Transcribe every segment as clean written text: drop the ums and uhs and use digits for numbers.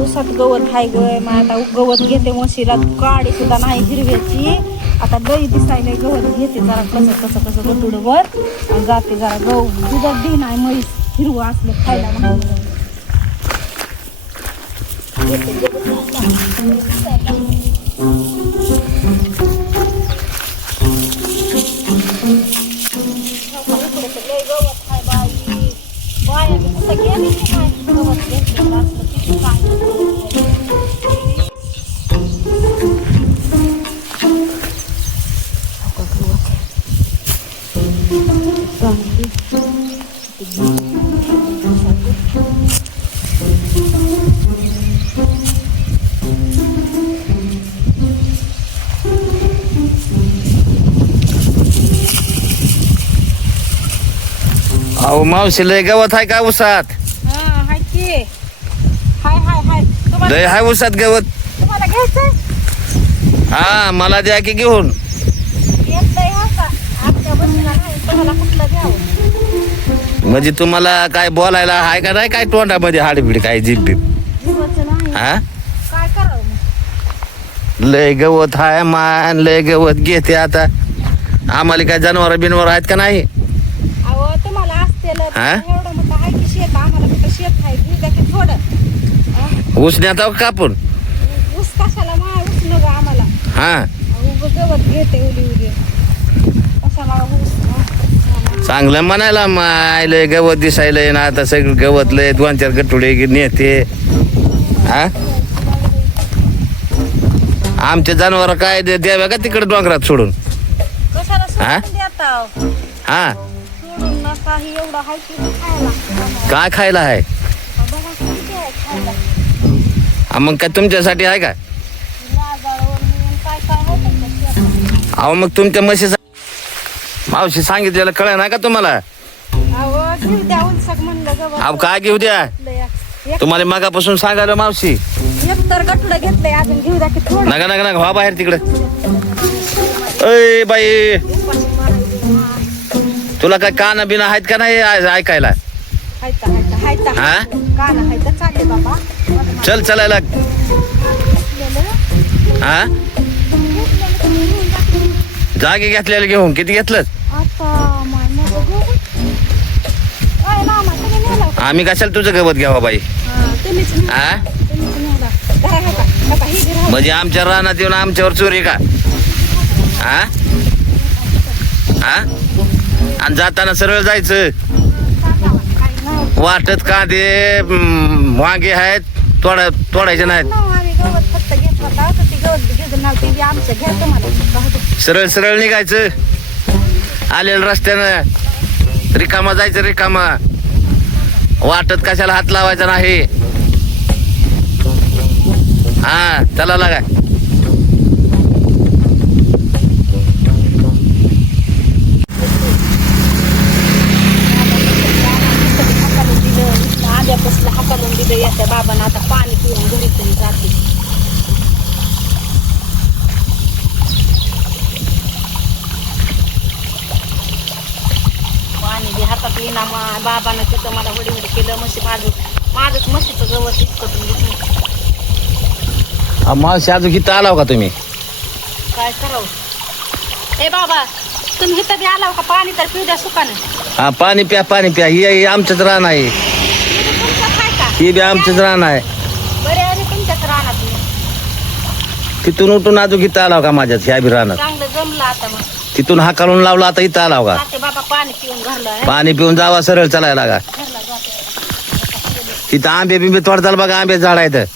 उसात गवत हाय गय. मग आता गवत घेते म्हशीला, काडी सुद्धा नाही हिरव्याची. आता दही दिसायला गवत घेते जरा कसं गटुडवर आणि जाते जरा गहू दुधात दी नाही म्हैस हिरवं असलं खायला नाही. अहो मावशी लय गवत आहे का उसात? हाय की हाय लय हाय उसात गवत. तुम्हाला घ्यायचं हा मला द्या की घेऊन. येतंय का आमच्या बहिणीला नाही, तुम्हाला कुठलं द्यावं? म्हणजे तुम्हाला काय बोलायला आहे का नाही काय तोंडामध्ये हाडबीड काय जीभ बीब? जीवाचं नाही हा काय करावं मग? लय गवत हाय मान लय गवत घेते आता. आम्हाला काय जनावर बिनवर आहेत का नाही? अहो तुम्हाला असतेल हा? एवढं मोठं आहे की शेत, आम्हाला कुठं शेत आहे की द्या की थोडं. उसण्यात आहो कापून. ऊस कशाला मा ऊस नको आम्हाला. हा गवत घेते उली कशाला ऊस. चांगलं म्हणायला माय लय गवत दिसायलंय ना आता सगळं गवत लय 2-4 गटुडे नेते. हा आमचे जनावर काय द्याव्या का तिकडे डोंगरात सोडून? कशाला हा? सोडून देता हा सोडून नका ही एवढं आहे की खायला. काय खायला आहे? बघा किती आहे खायला. हा, मग काय तुमच्यासाठी आहे का? लाजाळवण बिवण काय काय आहे तुमच्या शेतात? अहो मग तुमच्या म्हशीचा मावशी सांगितलेलं कळ नाही का तुम्हाला? अहो घेऊ द्या उलसक म्हणलं गवत. अहो काय घेऊ द्या एक तुम्हाला मगापासून सांगायला मावशी. तर गटुडं घेतलंय अजून घेऊ द्या की थोडं. नका नका नका व्हा बाहेर तिकडे. अय बाई तुला काय कान बिना आहेत का नाही ऐकायला? हायता हा? काना हायता चालले बाबा. चल चलायला. हा जागे घेतलेलं घेऊन किती घेतलं? आता मामा तुम्ही नेला का? आम्ही कशाला तुझं गवत घ्यावा बाई? तुम्हीच हा नेला. जरा हे का बाबा ही घे राहू. म्हणजे आमच्या रानात येऊन आमच्यावर चोरी का? हा हा आणि जाताना सरळ जायचं. काही नाही. वाटत कांदे वांगे आहेत तोडायचे नाहीत. आम्ही गवत फक्त घेत होता तर ती गवत घेऊन नाव ती आमच्या घ्या तुम्हाला. सरळ सरळ निघायचं. आलेलं रस्त्यानं रिकामा जायचं रिकामा. वाटत कशाला हात लावायचा नाही. हा चला लागा. आंब्यापासून हाकालून दिलं येत्या बाबांना. आता पाणी पिऊन घरी तरी जाते. पाणी बी हातात येईना. बाबानं तिथं मला वडी केलं. म्हशी माझंच म्हशीचं गवत इतकं घेतलं. मावशी अजून इथं आलाव का तुम्ही? काय करावं? ए बाबा तुम्ही इथं बी आलाव का? पाणी तर पिऊ द्या सुकानं. हा पाणी प्या ही आमचंच रान आहे. तुमच्यात आहे का? ही बी आमचंच रान आहे. बरे अरे तुमच्याच रानात मी. तिथून उठून अजून इथं आलाव का माझ्यात ह्या बी रानात? चांगलं जमलं आता मग. तिथून हाकालून लावला आता इथं आलाव का? जाते बाबा पाणी पिऊन घरला. पाणी पिऊन जावा सरळ चालायला लागा. घरला जाते. तिथं आंबे बिंबे तोडताल बघा. आंबे झाड आहेत. नाही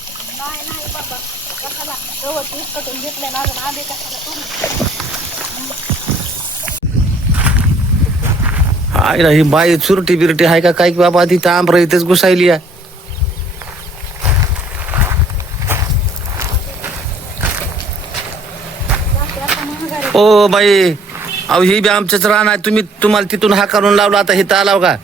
बाबा कशाला गवत विकटून घेतलं ना अजून आंबे कशाला तुम्ही. आईला ही बाई चुरटी बिरटी आहे का काय की बाबा? तिथं आंबरा इथेच घुसायली आहे. ओ बाई अहो ही बी आमचंच रान आहे. तुम्हाला तिथून हाकालून लावला आता इथं आलाव का?